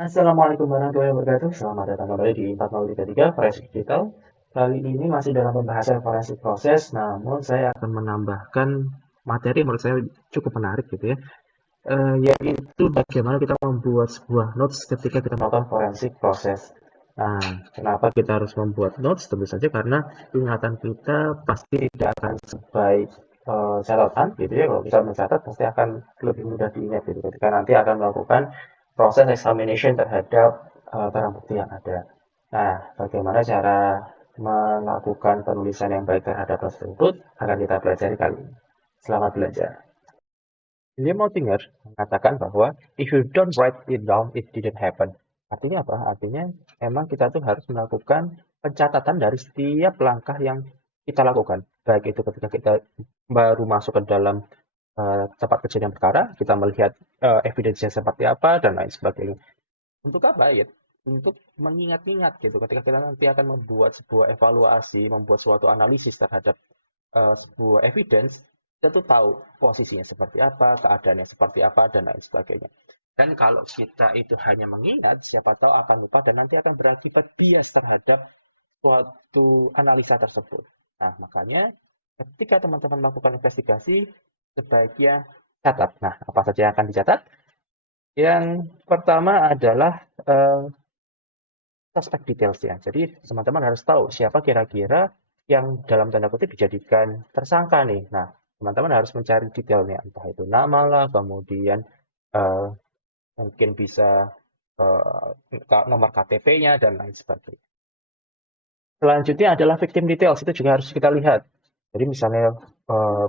Assalamualaikum warahmatullahi wabarakatuh. Selamat datang kembali di 4033 Forensik Digital. Kali ini masih dalam pembahasan forensik proses, namun saya akan menambahkan materi yang menurut saya cukup menarik gitu ya. Yaitu bagaimana kita membuat sebuah notes ketika kita melakukan forensik proses. Nah, kenapa kita harus membuat notes? Tentu saja karena ingatan kita pasti tidak akan sebaik catatan gitu ya. Kalau kita mencatat pasti akan lebih mudah diingat gitu ketika nanti akan melakukan proses examination terhadap barang bukti yang ada. Nah, bagaimana cara melakukan penulisan yang baik terhadap proses tersebut akan kita pelajari kali ini. Selamat belajar. William Montgomery mengatakan bahwa if you don't write it down, it didn't happen. Artinya apa? Artinya memang kita tuh harus melakukan pencatatan dari setiap langkah yang kita lakukan. Baik itu ketika kita baru masuk ke dalam tempat kejadian perkara, kita melihat evidence-nya seperti apa dan lain sebagainya. Untuk apa ya? Untuk mengingat-ingat gitu. Ketika kita nanti akan membuat sebuah evaluasi, membuat suatu analisis terhadap sebuah evidence, kita tuh tahu posisinya seperti apa, keadaannya seperti apa, dan lain sebagainya. Dan kalau kita itu hanya mengingat, siapa tahu akan lupa dan nanti akan berakibat bias terhadap suatu analisa tersebut. Nah, makanya ketika teman-teman melakukan investigasi, sebaiknya catat. Nah, apa saja yang akan dicatat? Yang pertama adalah suspect details ya. Jadi teman-teman harus tahu siapa kira-kira yang dalam tanda kutip dijadikan tersangka nih. Nah, teman-teman harus mencari detailnya, entah itu nama lah, kemudian eh, mungkin bisa nomor KTP-nya dan lain sebagainya. Selanjutnya adalah victim details, itu juga harus kita lihat. Jadi misalnya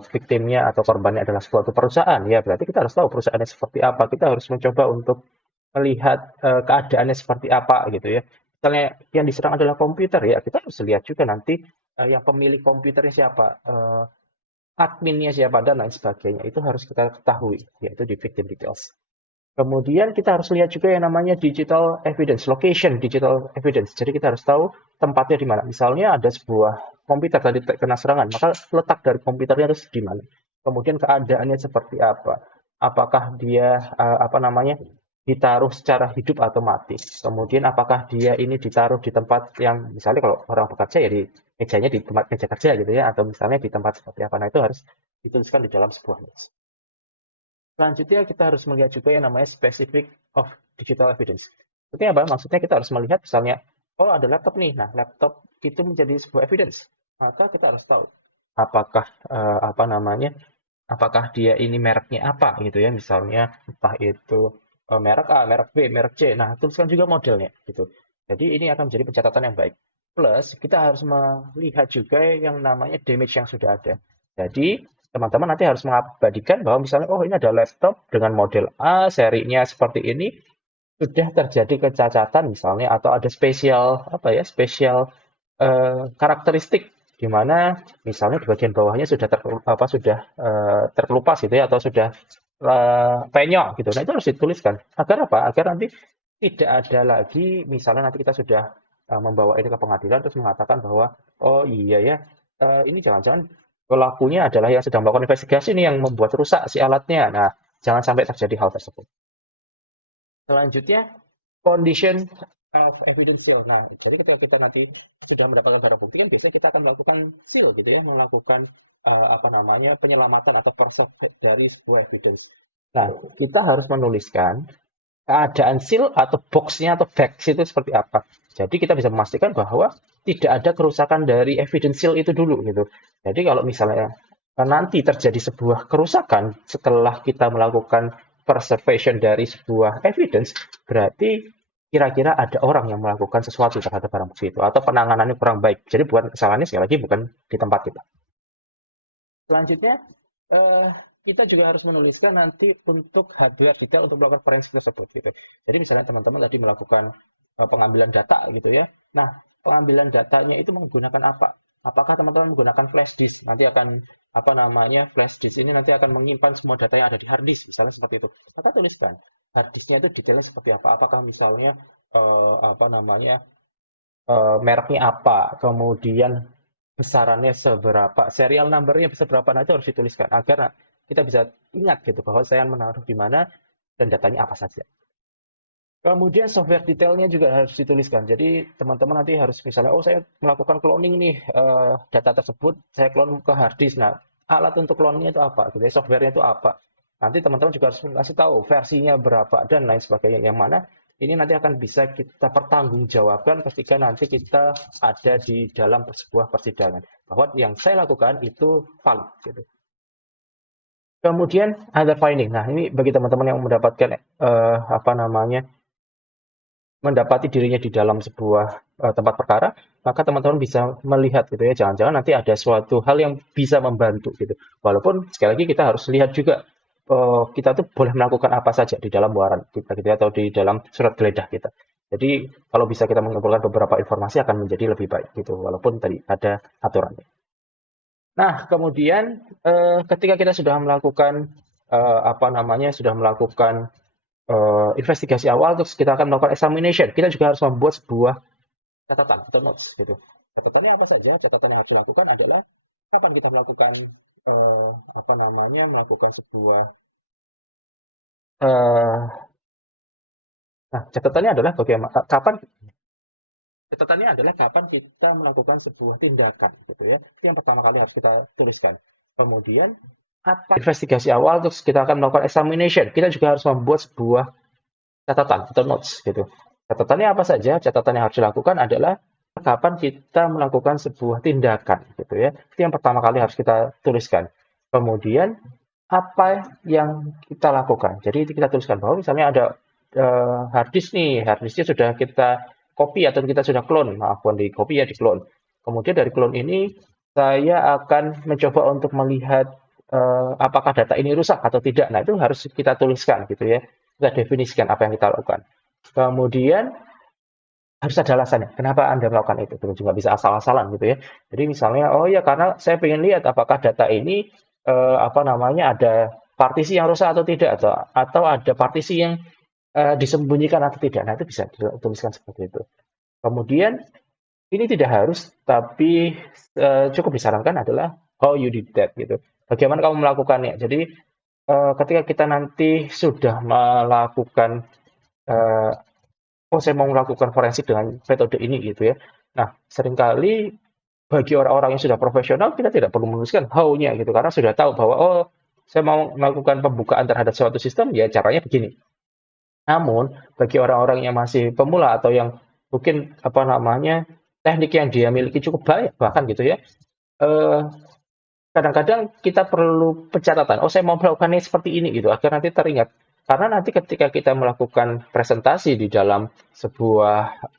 victimnya atau korbannya adalah suatu perusahaan, ya berarti kita harus tahu perusahaannya seperti apa. Kita harus mencoba untuk melihat keadaannya seperti apa gitu ya. Misalnya yang diserang adalah komputer ya, kita harus lihat juga nanti yang pemilik komputernya siapa, adminnya siapa dan lain sebagainya. Itu harus kita ketahui, yaitu di victim details. Kemudian kita harus lihat juga yang namanya digital evidence, location digital evidence. Jadi kita harus tahu tempatnya di mana. Misalnya ada sebuah komputer tadi kena serangan, maka letak dari komputernya harus di mana. Kemudian keadaannya seperti apa? Apakah dia apa namanya ditaruh secara hidup atau mati? Kemudian apakah dia ini ditaruh di tempat yang misalnya kalau orang bekerja ya di mejanya di tempat meja kerja gitu ya, atau misalnya di tempat seperti apa? Nah itu harus dituliskan di dalam sebuah notes. Selanjutnya kita harus melihat juga yang namanya specific of digital evidence. Maksudnya apa? Maksudnya kita harus melihat misalnya, oh ada laptop nih, nah laptop itu menjadi sebuah evidence. Maka kita harus tahu apakah apa namanya, apakah dia ini mereknya apa gitu ya, misalnya entah itu merek A, merek B, merek C. Nah, tuliskan juga modelnya gitu. Jadi ini akan menjadi pencatatan yang baik. Plus kita harus melihat juga yang namanya damage yang sudah ada. Jadi teman-teman nanti harus mengabadikan bahwa misalnya oh ini ada laptop dengan model A, serinya seperti ini, sudah terjadi kecacatan misalnya atau ada spesial apa ya, spesial karakteristik di mana misalnya di bagian bawahnya sudah terkelupas gitu ya atau sudah penyok gitu. Nah, itu harus dituliskan. Agar apa? Agar nanti tidak ada lagi misalnya nanti kita sudah membawa ini ke pengadilan terus mengatakan bahwa oh iya ya ini jangan-jangan pelakunya adalah yang sedang melakukan investigasi nih yang membuat rusak si alatnya. Nah, jangan sampai terjadi hal tersebut. Selanjutnya, condition of evidence seal. Nah, jadi ketika kita nanti sudah mendapatkan barang bukti kan biasanya kita akan melakukan seal gitu ya, melakukan apa namanya penyelamatan atau preserve dari sebuah evidence. Nah, kita harus menuliskan keadaan seal atau box-nya atau bags itu seperti apa. Jadi kita bisa memastikan bahwa tidak ada kerusakan dari evidence seal itu dulu gitu. Jadi kalau misalnya nanti terjadi sebuah kerusakan setelah kita melakukan preservation dari sebuah evidence, berarti kira-kira ada orang yang melakukan sesuatu terhadap barang bukti itu atau penanganannya kurang baik. Jadi bukan kesalahannya sekali lagi bukan di tempat kita. Selanjutnya, eh, kita juga harus menuliskan nanti untuk hardware detail untuk melakukan forensik tersebut gitu. Jadi misalnya teman-teman tadi melakukan pengambilan data gitu ya. Nah, pengambilan datanya itu menggunakan apa? Apakah teman-teman menggunakan flash disk? Nanti akan apa namanya flash disk ini nanti akan menyimpan semua data yang ada di hard disk, misalnya seperti itu. Maka tuliskan hard disknya itu detailnya seperti apa? Apakah misalnya apa namanya mereknya apa, kemudian besarannya seberapa, serial numbernya seberapa, nah itu harus dituliskan agar kita bisa ingat gitu bahwa saya menaruh di mana dan datanya apa saja. Kemudian software detailnya juga harus dituliskan. Jadi teman-teman nanti harus misalnya, oh saya melakukan cloning nih data tersebut, saya clone ke hard disk. Nah, alat untuk clone-nya itu apa? Gitu ya, software-nya itu apa? Nanti teman-teman juga harus kasih tahu versinya berapa dan lain sebagainya. Yang mana ini nanti akan bisa kita pertanggungjawabkan ketika nanti kita ada di dalam sebuah persidangan. Bahwa yang saya lakukan itu valid. Gitu. Kemudian other finding. Nah, ini bagi teman-teman yang mendapatkan apa namanya mendapati dirinya di dalam sebuah tempat perkara, maka teman-teman bisa melihat gitu ya, jangan-jangan nanti ada suatu hal yang bisa membantu gitu. Walaupun sekali lagi kita harus lihat juga kita tuh boleh melakukan apa saja di dalam waran kita gitu ya, atau di dalam surat geledah kita. Jadi kalau bisa kita mengumpulkan beberapa informasi akan menjadi lebih baik gitu, walaupun tadi ada aturannya. Nah, kemudian ketika kita sudah melakukan apa namanya, sudah melakukan investigasi awal, terus kita akan melakukan examination. Kita juga harus membuat sebuah catatan atau notes gitu. Catatannya apa saja? Catatan yang harus dilakukan adalah kapan kita melakukan apa namanya, melakukan sebuah eh, nah, catatannya adalah bagaimana kapan catatannya adalah kapan kita melakukan sebuah tindakan gitu ya. Itu yang pertama kali harus kita tuliskan. Kemudian apa investigasi awal, terus kita akan melakukan examination. Kita juga harus membuat sebuah catatan atau notes gitu. Catatannya apa saja? Catatan yang harus dilakukan adalah kapan kita melakukan sebuah tindakan gitu ya. Itu yang pertama kali harus kita tuliskan. Kemudian apa yang kita lakukan. Jadi itu kita tuliskan bahwa misalnya ada hard disk nih, hard disknya sudah kita copy atau kita sudah clone, maaf bukan di copy ya, di clone. Kemudian dari clone ini saya akan mencoba untuk melihat apakah data ini rusak atau tidak. Nah, itu harus kita tuliskan gitu ya. Kita definisikan apa yang kita lakukan. Kemudian harus ada alasannya. Kenapa Anda melakukan itu? Terus juga bisa asal-asalan gitu ya. Jadi misalnya, oh ya karena saya ingin lihat apakah data ini apa namanya ada partisi yang rusak atau tidak atau ada partisi yang disembunyikan atau tidak. Nah, itu bisa dituliskan seperti itu. Kemudian ini tidak harus, tapi cukup disarankan adalah how you did that gitu. Bagaimana kamu melakukannya? Jadi ketika kita nanti sudah melakukan eh, oh saya mau melakukan forensik dengan metode ini gitu ya. Nah, seringkali bagi orang-orang yang sudah profesional kita tidak perlu menuliskan how-nya gitu karena sudah tahu bahwa oh saya mau melakukan pembukaan terhadap suatu sistem ya caranya begini. Namun bagi orang-orang yang masih pemula atau yang mungkin apa namanya teknik yang dia miliki cukup banyak bahkan gitu ya. eh, Kadang-kadang kita perlu pencatatan, oh saya mau melakukannya seperti ini gitu, agar nanti teringat. Karena nanti ketika kita melakukan presentasi di dalam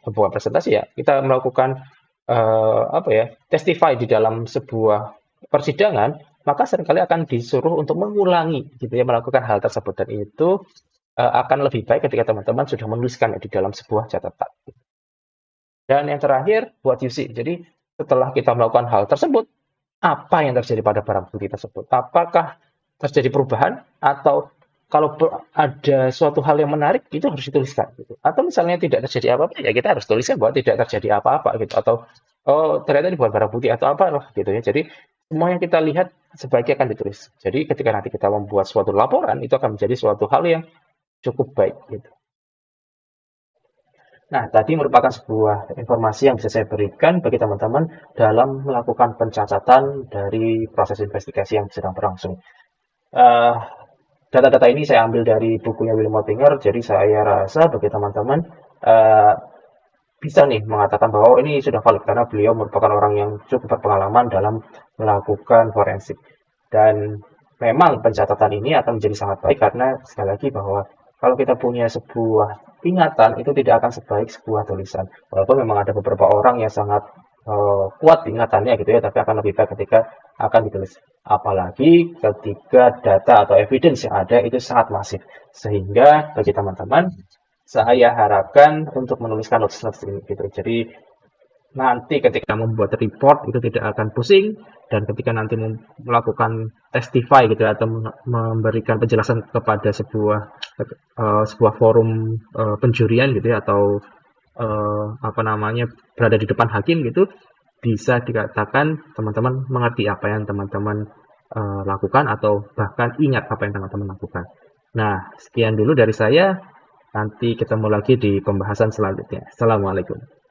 bukan presentasi ya, kita melakukan apa ya, testify di dalam sebuah persidangan, maka seringkali akan disuruh untuk mengulangi gitu ya, melakukan hal tersebut dan itu akan lebih baik ketika teman-teman sudah menuliskan di dalam sebuah catatan. Dan yang terakhir buat UC. Jadi setelah kita melakukan hal tersebut, apa yang terjadi pada barang bukti tersebut? Apakah terjadi perubahan atau kalau ada suatu hal yang menarik itu harus dituliskan gitu. Atau misalnya tidak terjadi apa-apa ya kita harus tuliskan bahwa tidak terjadi apa-apa gitu atau oh ternyata ini bukan barang bukti atau apa lah gitu ya. Jadi semua yang kita lihat sebaiknya akan ditulis. Jadi ketika nanti kita membuat suatu laporan itu akan menjadi suatu hal yang cukup baik gitu. Nah, tadi merupakan sebuah informasi yang bisa saya berikan bagi teman-teman dalam melakukan pencatatan dari proses investigasi yang sedang berlangsung. Eh, Data-data ini saya ambil dari bukunya William Mortimer, jadi saya rasa bagi teman-teman eh, bisa nih mengatakan bahwa oh, ini sudah valid karena beliau merupakan orang yang cukup berpengalaman dalam melakukan forensik. Dan memang pencatatan ini akan menjadi sangat baik karena sekali lagi bahwa kalau kita punya sebuah ingatan itu tidak akan sebaik sebuah tulisan. Walaupun memang ada beberapa orang yang sangat kuat ingatannya gitu ya, tapi akan lebih baik ketika akan ditulis. Apalagi ketika data atau evidence yang ada itu sangat masif. Sehingga bagi teman-teman saya harapkan untuk menuliskan notes-notes ini gitu. Jadi nanti ketika membuat report itu tidak akan pusing dan ketika nanti melakukan testify gitu ya, atau memberikan penjelasan kepada sebuah forum penjurian gitu ya atau apa namanya berada di depan hakim gitu bisa dikatakan teman-teman mengerti apa yang teman-teman lakukan atau bahkan ingat apa yang teman-teman lakukan. Nah, sekian dulu dari saya. Nanti ketemu lagi di pembahasan selanjutnya. Assalamualaikum.